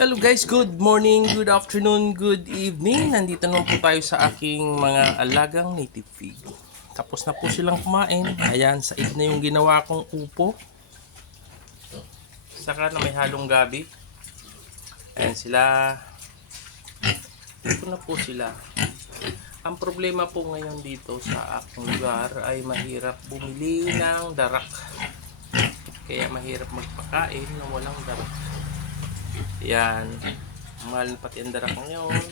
Hello guys, good morning, good afternoon, good evening. Nandito naman po tayo sa aking mga alagang native pig. Tapos na po silang kumain. Ayan, said na yung ginawa kong upo. Saka na may halong gabi. Ayan sila. Dito na po sila. Ang problema po ngayon dito sa aking lugar ay mahirap bumili ng darak. Kaya mahirap magpakain na walang darak. Yan. Mahal na pati ang darak ngayon.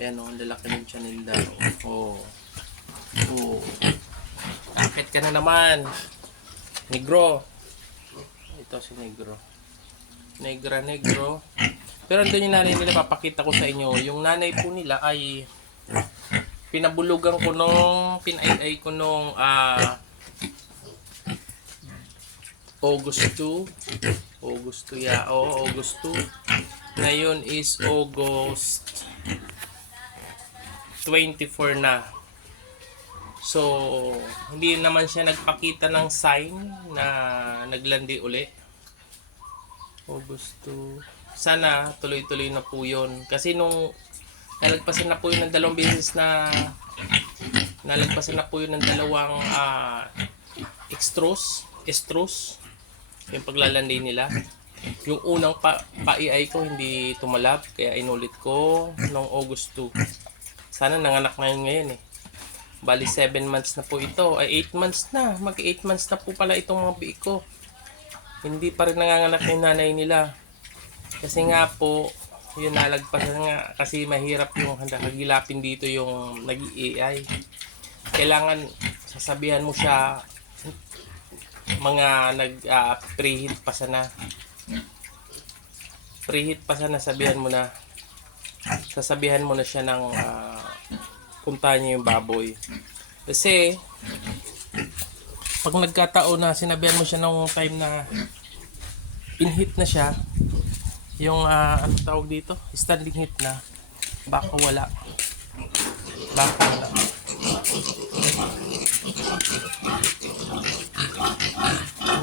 Ayan o, ang lalaki ng tiyan nila. Oo. Oo. Akit ka na naman. Negro. Ito si Negro. Negra, Negro. Pero andun yung nanay nila, papakita ko sa inyo. Yung nanay po nila ay pinabulugan ko nung, pinay ko nung ah August 2. August 2, yeah. Oo, August 2. Ngayon is August 24 na. So, hindi naman siya nagpakita ng sign na naglandi uli. August 2. Sana tuloy-tuloy na po yun. Kasi nung nalagpasan na po yun ng dalawang beses na nalagpasan na po yun ng dalawang ah, extros, estros, yung paglalandi nila. Yung unang pa pa-EI ko hindi tumalab kaya inulit ko noong August 2. Sana nanganak ngayon ngayon eh. Bali 7 months na po ito. Ay 8 months na. Mag 8 months na po pala itong mga biik ko. Hindi pa rin nanganganak yung nanay nila. Kasi nga po, yun nalagpasan nga kasi mahirap yung hagilapin dito yung nag-AI. Kailangan sasabihan mo siya mga nag ah, preheat pa sana preheat pa sana sabihan mo na. Sasabihan mo na siya ng ah, puntahan niya yung baboy. Kasi pag nagkataon na sinabihan mo siya ng time na inhit na siya yung ah, ano tawag dito? Standing hit na baka wala. Baka wala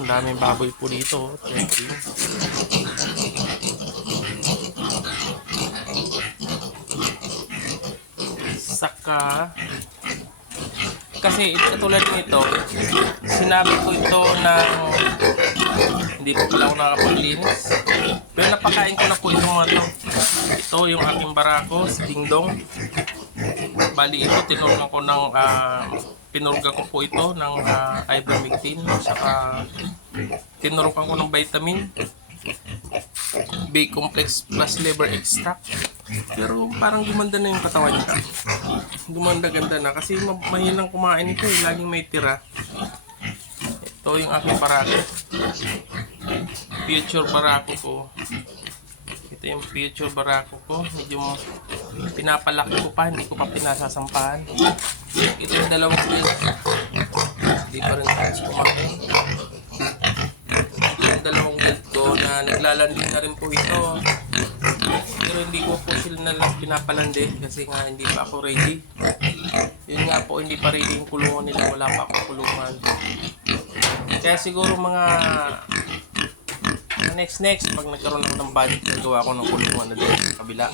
Daming baboy po dito. Thank you. Saka, kasi katulad nito, sinabi ko ito ng hindi po pala ako nakapaglinis. Pero napakain ko na po itong mga to. Ito yung aking barako, si Ding Dong. Bali ito, tinurgan ko ng ah, pinurga ko po ito ng uh, ivermectin saka tinurukan ko ng vitamin. B complex plus liver extract. Pero parang gumanda na yung katawan niya. Gumanda ganda na. Kasi ma- mahinang kumain ito eh. Laging may tira. Ito yung aking barako. Future barako ko ito yung future barako ko medyo pinapalaki ko pa hindi ko pa pinasasampahan ito yung dalawang split. Hindi pa rin tayo kumain. Ito yung dalawang belt ko na naglalandi na rin po ito. Pero hindi ko po sila na lang pinapalandi kasi nga hindi pa ako ready. Yun nga po, hindi pa ready yung kulungan nila. Wala pa akong kulungan. Kaya siguro mga next next pag nagkaroon ako ng budget nagawa ko ng kulungan na doon sa kabila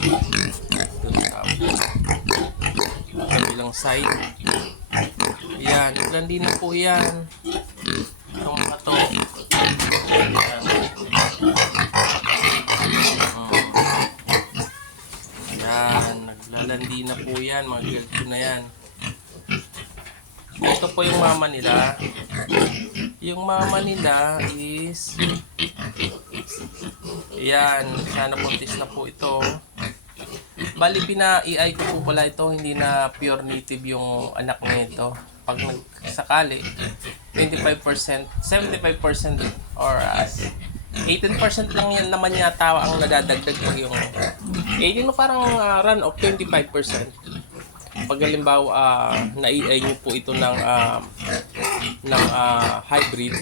doon sa kabilang side. Yan, landi na po yan. Ang mga to. Yan. Mm. Yan, naglalandi na po yan. Mga girl na yan. Ito po yung mama nila. Yung mama nila is yan, sana buntis na po ito. Bali, pina-EI ko po pala ito, hindi na pure native yung anak nito. Pag nagsakali, 25%, 75% or as 18% lang yan naman yata ang nadadagdag pag yung 18 mo parang ah, run of 25%. Pag halimbawa uh, na-EI nyo po ito ng ah, ng ah, hybrid,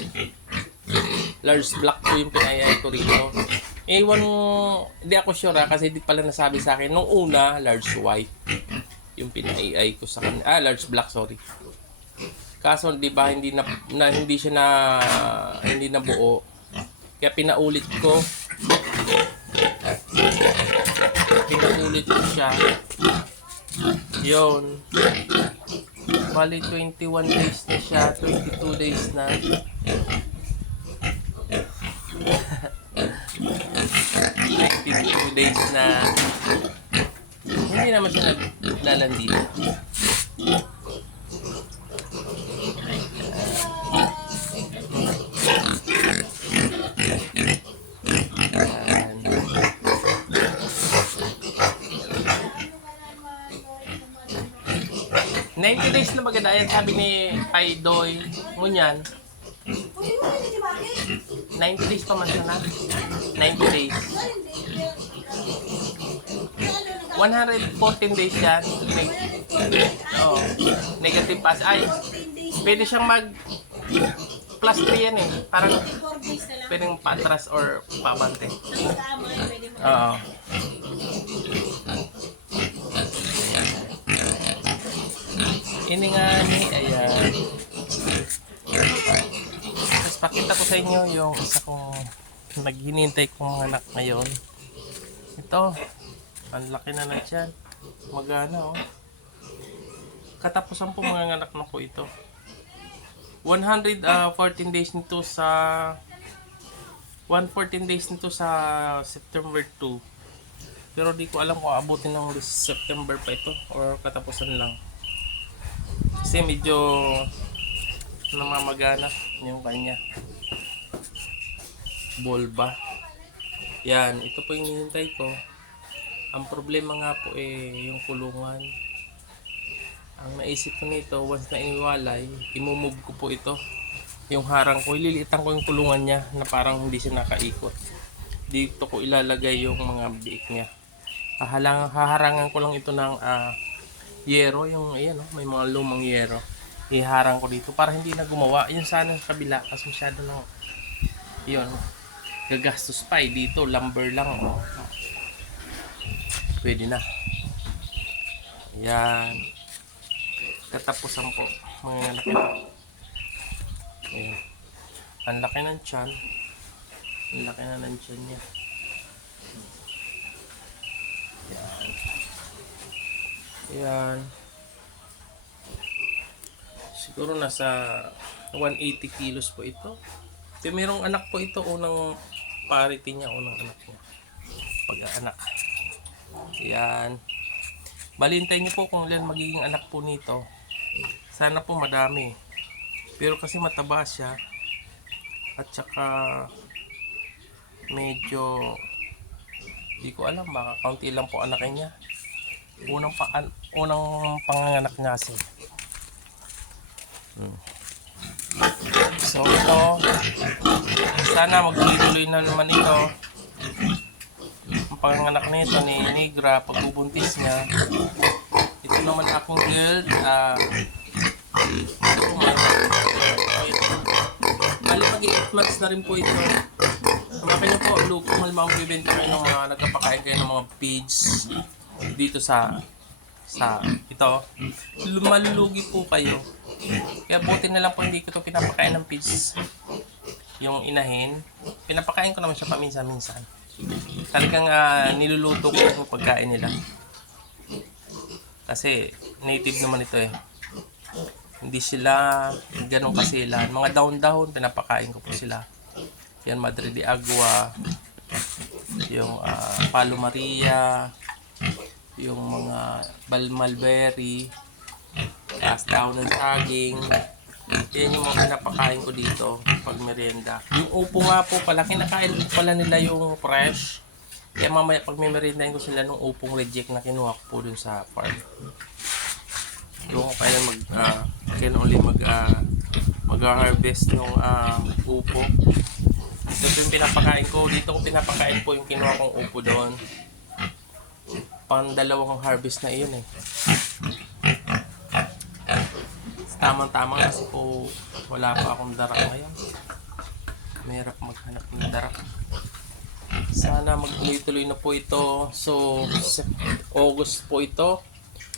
large black po yung pinayay ko rito. Ewan, hindi ako sure ha, kasi di pala nasabi sa akin. Nung una, large white. Yung pinai ko sa kanila. Ah, large black, sorry. Kaso, di ba, hindi na, na hindi siya na, hindi na buo. Kaya pinaulit ko. ulit ko siya. Yun. Bali, 21 days na siya. 22 days na. Twenty-two days na hindi naman siya naglalandi. Ayan. 90 days na maganda. Ayan sabi ni Paidoy Ngunyan. 90 days pa man siya na. 90 days. 114 days yan. Neg- oh, negative pass. Ay, pwede siyang mag plus 3 yan eh. Parang pwedeng patras or pabante. Oo. Ini nga ni, ayan. Pakita ko sa inyo yung isa kong naghinintay kong mga anak ngayon. Ito, ang laki na na dyan. Magana oh. Katapusan po mga anak na po ito. 114 days nito sa 114 days nito sa September 2. Pero di ko alam kung abutin ng September pa ito or katapusan lang. Kasi medyo namamagana yung kanya. Bulba. Yan, ito po yung hinihintay ko. Ang problema nga po eh, yung kulungan. Ang naisip ko nito, once na iniwalay, imumove ko po ito. Yung harang ko, ililitan ko yung kulungan niya na parang hindi siya nakaikot. Dito ko ilalagay yung mga biik niya. Hahalang, haharangan ko lang ito ng ah, yero, yung ayan, oh, may mga lumang yero. Iharang ko dito para hindi na gumawa. Yung sana sa kabila, kasi masyado na, yun, gagastos pa eh. Dito, lumber lang. Oh. Pwede na. Yan. Katapusan po. Mga anak ito. Ayan. Ang laki ng tiyan. Ang laki na ng tiyan niya. Yan. Yan. Siguro nasa 180 kilos po ito. Pero merong anak po ito, unang parity niya, unang anak niya. Pag-anak. Yan. Balintay niyo po kung ilan magiging anak po nito. Sana po madami. Pero kasi mataba siya. At saka medyo di ko alam baka kaunti lang po anak niya. Unang pa unang panganganak niya kasi. So ito. Sana magtuloy na naman ito. Ang panganak nito ni Negra pagbubuntis niya. Ito naman akong guild ah bali mag 8 months na rin po ito. Hawakan niyo po, look, malimang bibenta kayo ng mga nagkapakain kayo ng mga pigs dito sa sa ito. Lumalulugi po kayo. Kaya buti na lang po hindi ko to pinapakain ng pigs. Yung inahin, pinapakain ko naman siya paminsan-minsan. Talagang ah, niluluto ko yung pagkain nila. Kasi native naman ito eh. Hindi sila ganun kasilan. Mga dahon-dahon, pinapakain ko po sila. Yan, Madre de Agua, yung ah, Palo Maria, yung mga Balmalberry, Last Down ng Saging. Yan yung mga pinapakain ko dito pag merienda. Yung upo nga po pala, kinakain po pala nila yung fresh. Kaya mamaya pag may meriendahin ko sila nung upong reject na kinuha ko po dun sa farm. Yung ko kaya mag, ah, can only mag, ah, mag-harvest ng ah, upo. Ito yung pinapakain ko. Dito ko pinapakain po yung kinuha kong upo doon. Pang dalawang harvest na iyon eh. Tamang-tama kasi po wala pa akong darak ngayon. Mahirap maghanap ng darak. Sana magtuloy-tuloy na po ito. So, August po ito.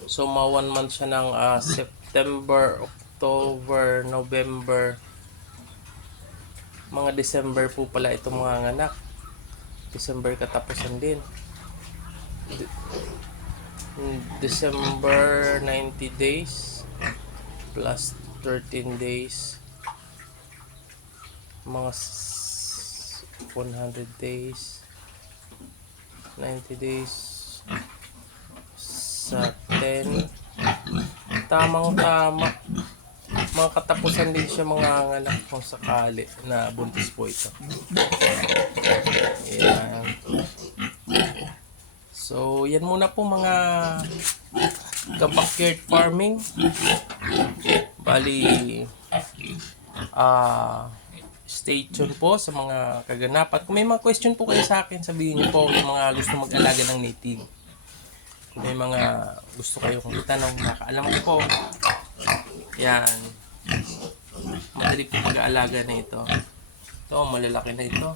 So, ma one month siya ng ah, September, October, November, mga December po pala itong mga anak. December katapusan din. December 90 days plus 13 days. Mga s- 100 days. 90 days. Sa 10 tamang tama. Mga katapusan din siya mga anak kung sakali na buntis po ito. Yan so yan muna po mga ka-backyard farming bali ah stay tuned po sa mga kaganapan. Kung may mga question po kayo sa akin, sabihin niyo po yung mga gusto mag-alaga ng native. Kung may mga gusto kayo kung itanong, nakaalam ko po. Yan. Madali po mag-aalaga na ito. Ito, malalaki na ito.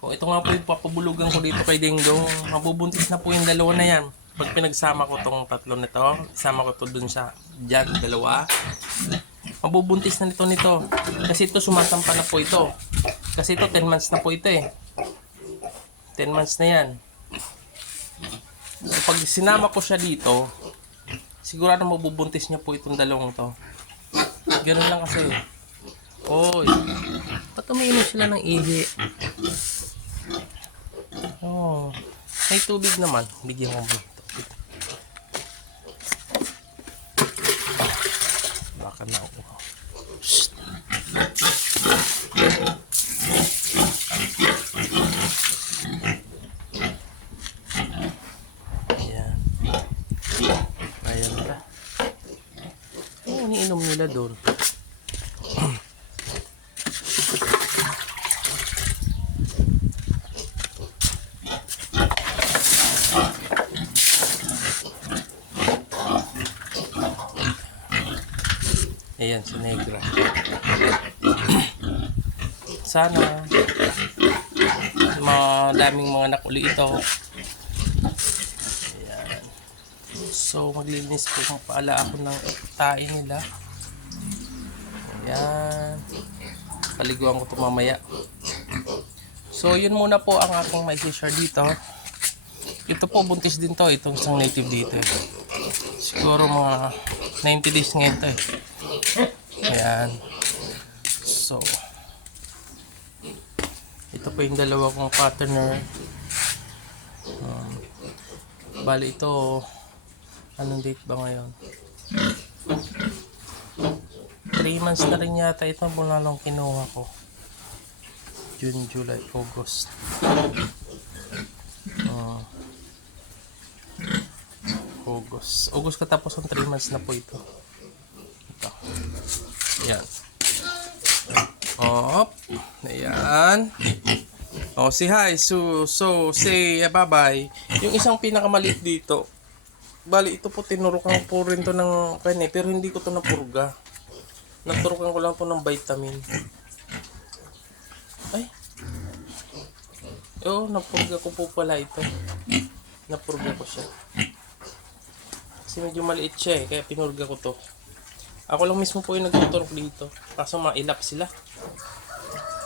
Kung ito nga po yung papabulugan ko dito kay Dingdong, mabubuntis na po yung dalawa na yan. Pag pinagsama ko tong tatlo nito, isama ko to dun sa dyan, dalawa, mabubuntis na nito nito. Kasi ito sumasampa na po ito. Kasi ito 10 months na po ito eh. 10 months na yan. So pag sinama ko siya dito, sigurado mabubuntis niya po itong dalawang to. Ganun lang kasi. Oy. Ba't sila ng ihi? Oh. May tubig naman. Bigyan mo ng tubig. Baka na ako. Ayan. Ayan ka. Ano iniinom nila doon? Ayan, si Negra. Sana madaming mga nakuli ito. Ayan. So, maglilinis po kung paala ako ng tae nila. Ayan. Paliguan ko ito mamaya. So, yun muna po ang aking may share dito. Ito po, buntis din to. Itong isang native dito. Siguro mga 90 days ngayon to eh. Ayan. So, ito po yung dalawa kong partner. Um, bali ito, anong date ba ngayon? 3 months na rin yata ito mula nung kinuha ko. June, July, August. Uh, August. August katapos ang 3 months na po. Ito. Yan. Op. Ayan. O, si hi. So, so, say uh, bye-bye. Yung isang pinakamaliit dito, bali, ito po tinurukan po rin to ng kanya, pero hindi ko to napurga. Naturukan ko lang to ng vitamin. Ay. Oo, napurga ko po pala ito. Napurga ko siya. Kasi medyo maliit siya eh, kaya pinurga ko to. Ako lang mismo po yung nagtuturok dito. Kaso mailap sila.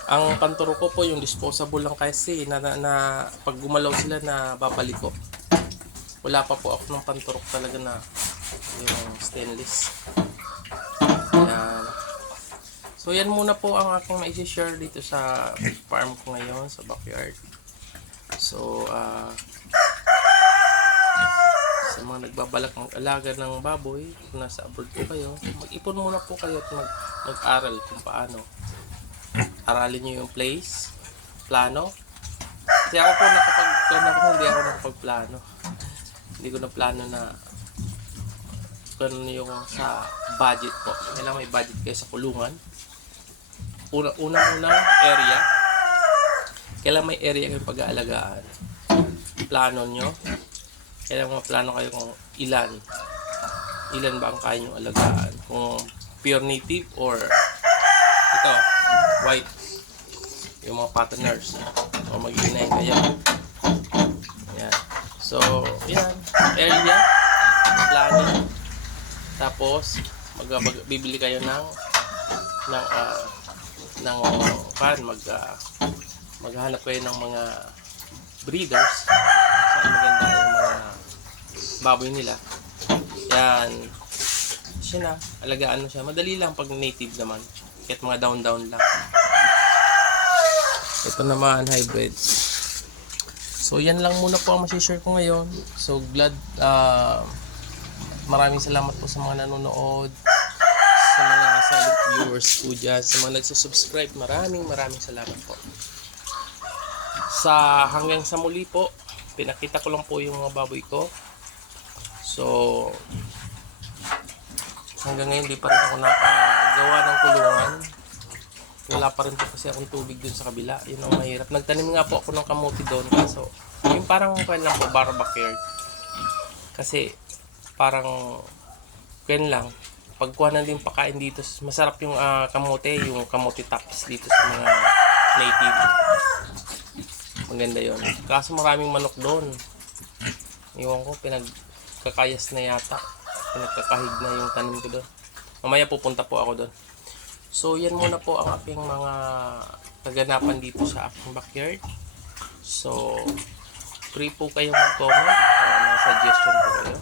Ang panturo ko po yung disposable lang kasi na, na, na pag gumalaw sila na babalik ko. Wala pa po ako ng panturok talaga na yung stainless. Yan. So yan muna po ang aking ma-share dito sa farm ko ngayon sa backyard. So ah sa mga nagbabalak mag-alaga ng baboy, kung nasa abroad po kayo, mag-ipon muna po kayo at mag- mag-aral kung paano. Aralin nyo yung place, plano. Kasi ako po nakapag, plano ko, hindi ako nakapagplano. Hindi ko na plano na ganun yung sa budget po. Kailangan may budget kayo sa kulungan. Una, una muna area. Kailangan may area kayong pag-aalagaan. Plano nyo. Kailangan maplano kayo kung ilan. Ilan ba ang kaya nyo alagaan. Kung pure native or ito, white. Yung mga partners. O mag-inay kayo. Yan. So, yan. Area. Planning. Tapos, mag, bibili kayo ng ng ah, ng pan mag ah, maghanap kayo ng mga breeders saan maganda mga baboy nila. Yan. Siya na, alagaan mo siya. Madali lang pag native naman. Kahit mga down-down lang. Ito naman, hybrid. So, yan lang muna po ang masishare ko ngayon. So, glad, ah, maraming salamat po sa mga nanonood, sa mga silent viewers po dyan, sa mga nagsusubscribe. Maraming maraming salamat po. Sa hanggang sa muli po, pinakita ko lang po yung mga baboy ko. So, hanggang ngayon di pa rin ako nakagawa ng kulungan. Wala pa rin po kasi akong tubig dun sa kabila. Yun ang mahirap. Nagtanim nga po ako ng kamuti doon. Kaso, yung parang kwan lang po, bar backyard. Kasi, parang, kwan lang. Pagkuha na din pakain dito, masarap yung ah, kamote, yung kamote tops dito sa mga native. Maganda yon. Kaso maraming manok doon. Iwan ko, pinagkakayas na yata. Pinagkakahig na yung tanim ko doon. Mamaya pupunta po ako doon. So, yan muna po ang aking mga kaganapan dito sa aking backyard. So, free po kayong mag-comment. Uh, mga suggestion po kayo.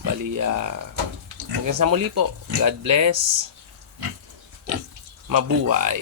Bali, ah, hanggang sa muli po. God bless. Mabuhay.